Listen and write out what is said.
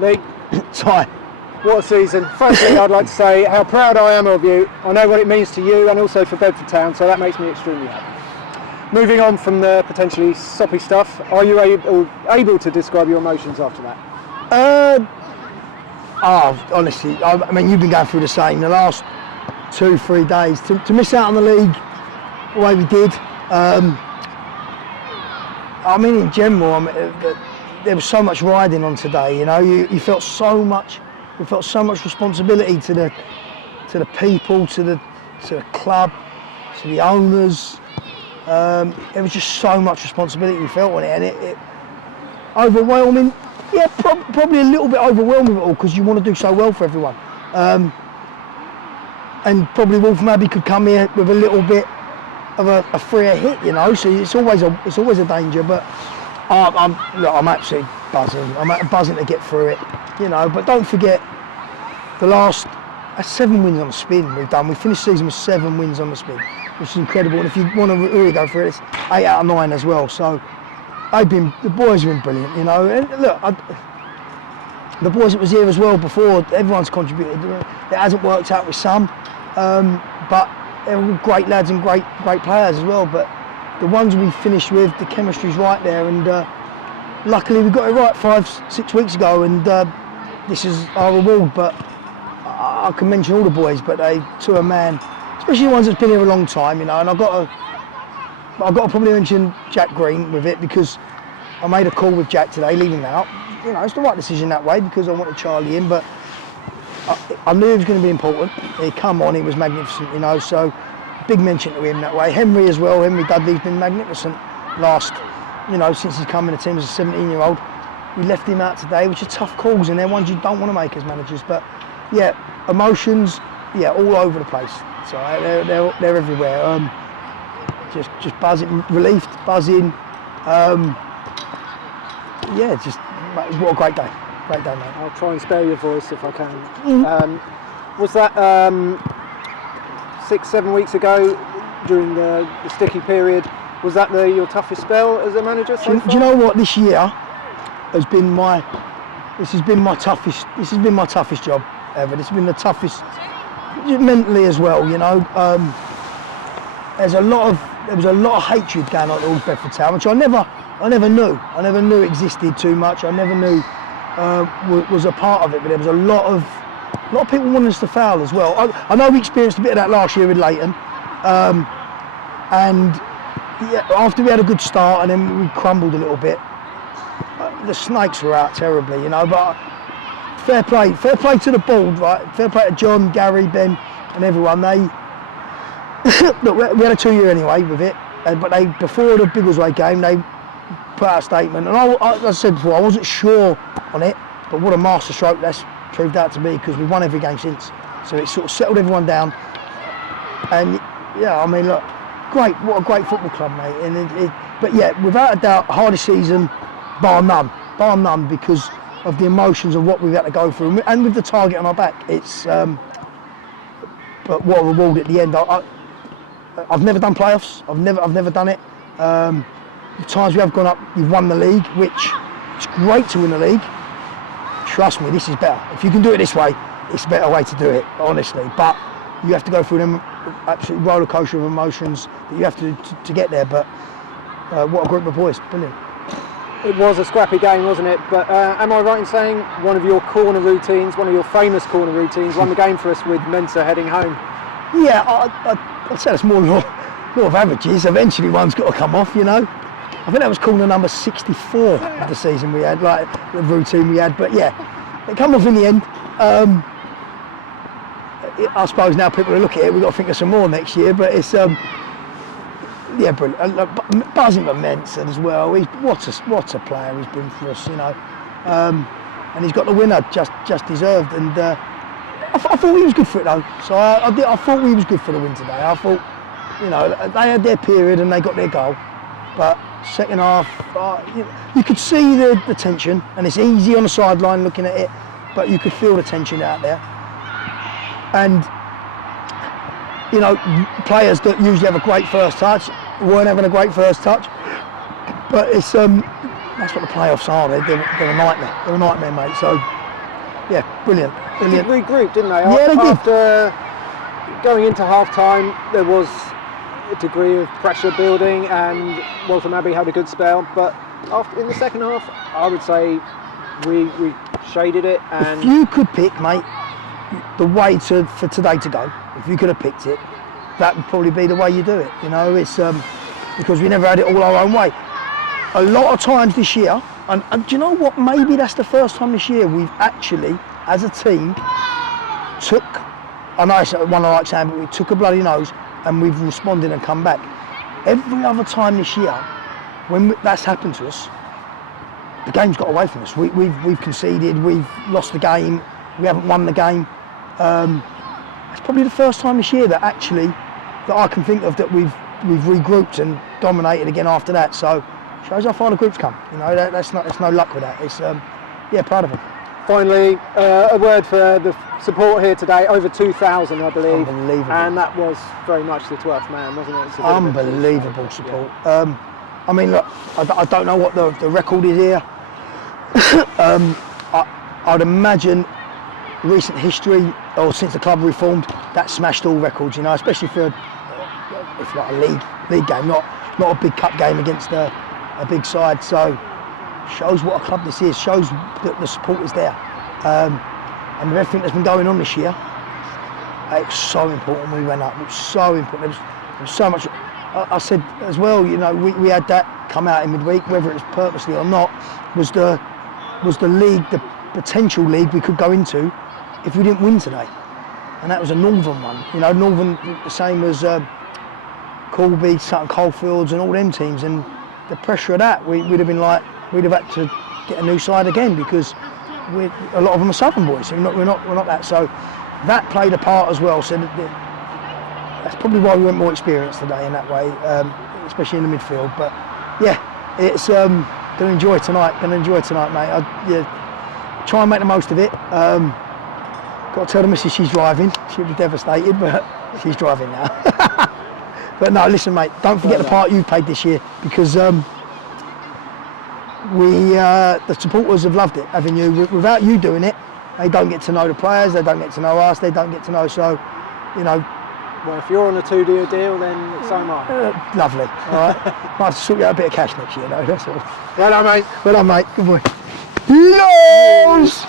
Lee, Ty. what a season. Firstly, I'd like to say how proud I am of you. I know what it means to you and also for Bedford Town, so that makes me extremely happy. Moving on from the potentially soppy stuff, are you able to describe your emotions after that? Honestly, I mean, you've been going through the same. The last 2-3 days, to miss out on the league the way we did, I mean, in general, there was so much riding on today. You know, you felt so much. We felt so much responsibility to the people, to the club, to the owners. There was just so much responsibility we felt on it, and it overwhelming. Yeah, probably a little bit overwhelming with it all because you want to do so well for everyone. And probably Waltham Abbey could come here with a little bit of a freer hit, you know. So it's always a danger. But I'm absolutely buzzing. I'm buzzing to get through it, you know. But don't forget, the last 7 wins on the spin we've done. We finished the season with 7 wins on the spin, which is incredible. And if you want to really go for it, it's 8 out of 9 as well. So the boys have been brilliant, you know. And look, the boys that was here as well before, everyone's contributed. It hasn't worked out with some, but they're all great lads and great players as well. But the ones we finished with, the chemistry's right there, and luckily we got it right 5-6 weeks ago, and this is our reward. But I can mention all the boys, but they, to a man, especially the ones that's been here a long time, you know. And I've got to probably mention Jack Green with it, because I made a call with Jack today, leaving him out. You know, it's the right decision that way because I wanted Charlie in, but I knew he was going to be important. He come on, he was magnificent, you know, so big mention to him that way. Henry as well, Henry Dudley's been magnificent since he's come in the team as a 17-year-old. We left him out today, which are tough calls, and they're ones you don't want to make as managers, but yeah, emotions, yeah, all over the place. So they're everywhere. Just buzzing, relieved, buzzing. Yeah, just what a great day, mate. I'll try and spare your voice if I can. Was that 6-7 weeks ago during the sticky period? Was that your toughest spell as a manager so far? Do you know what? This year has been my toughest job ever. This has been the toughest mentally as well. You know, there was a lot of hatred going on at Old Bedford Town, which I never knew existed too much. I never knew was a part of it. But there was a lot of people wanting us to foul as well. I know we experienced a bit of that last year with Leighton, and yeah, after we had a good start and then we crumbled a little bit, the snakes were out terribly, you know. But fair play to the board, right? Fair play to John, Gary, Ben, and everyone. Look, we had a 2-year anyway with it, but before the Biggleswade game, they put out a statement, and as I said before, I wasn't sure on it, but what a masterstroke that's proved out to be, because we've won every game since, so it sort of settled everyone down. And yeah, I mean, look, what a great football club, mate. And but yeah, without a doubt, hardest season, bar none, because of the emotions of what we've had to go through, and with the target on our back. It's but what a reward at the end. I've never done playoffs. I've never done it. The times we have gone up, we've won the league, which it's great to win the league. Trust me, this is better. If you can do it this way, it's a better way to do it, honestly. But you have to go through them absolute roller coaster of emotions that you have to get there. But what a group of boys, brilliant. It was a scrappy game, wasn't it? But am I right in saying one of your corner routines, one of your famous corner routines, won the game for us with Mensah heading home? Yeah, I'd say it's more law of averages. Eventually one's got to come off, you know. I think that was corner number 64 of the season we had, like the routine we had. But yeah, it come off in the end. I suppose now people will look at it, we've got to think of some more next year. But it's yeah, brilliant. Buzzing for Mensah as well. What a player he's been for us, you know. And he's got the winner, just deserved. And I thought he was good for it though. So I thought he was good for the win today. I thought, you know, they had their period and they got their goal. But second half, you could see the tension, and it's easy on the sideline looking at it, but you could feel the tension out there. And you know, players that usually have a great first touch weren't having a great first touch. But it's that's what the playoffs are. They're a nightmare. They're a nightmare, mate. So yeah, brilliant. They did regroup, didn't they? Yeah, they did. After going into half-time, there was a degree of pressure building, and Waltham Abbey had a good spell. But in the second half, I would say we shaded it. And if you could pick, mate, the way for today to go, if you could have picked it, that would probably be the way you do it. You know, it's because we never had it all our own way. A lot of times this year, and do you know what? Maybe that's the first time this year we've actually, as a team, took. I know it's one I like saying, but we took a bloody nose and we've responded and come back. Every other time this year, when that's happened to us, the game's got away from us. We've conceded, we've lost the game, we haven't won the game. It's probably the first time this year that I can think of that we've regrouped and dominated again after that. So shows how far the group's come. You know, that's no luck with that. It's proud of them. Finally, a word for the support here today. Over 2,000, I believe. Unbelievable. And that was very much the 12th man, wasn't it? Unbelievable support. Yeah. I mean, look, I don't know what the record is here. I'd imagine recent history, or since the club reformed, that smashed all records. You know, especially for if like a league game, not a big cup game against a big side. So shows what a club this is. Shows that the support is there. And with everything that's been going on this year, it was so important we went up. It was so important. There was so much. I said as well, you know, we had that come out in midweek, whether it was purposely or not, was the league, the potential league we could go into if we didn't win today. And that was a Northern one. You know, Northern, the same as Corby, Sutton Coldfields and all them teams. And the pressure of that, we'd have been like, we'd have had to get a new side again because a lot of them are Southern boys. So we're not that. So that played a part as well. So that's probably why we went more experienced today in that way, especially in the midfield. But yeah, it's gonna enjoy tonight, mate. Try and make the most of it. Got to tell the missus she's driving. She'll be devastated, but she's driving now. But no, listen, mate. Don't forget the part you played this year because the supporters have loved it, having you. Without you doing it, they don't get to know the players. They don't get to know us. They don't get to know. So, you know. Well, if you're on a 2-year deal, then so am I. Lovely. All right. Might have to sort you out a bit of cash next year, though. That's all. Well done, mate. Well done, mate. Good boy. Yes!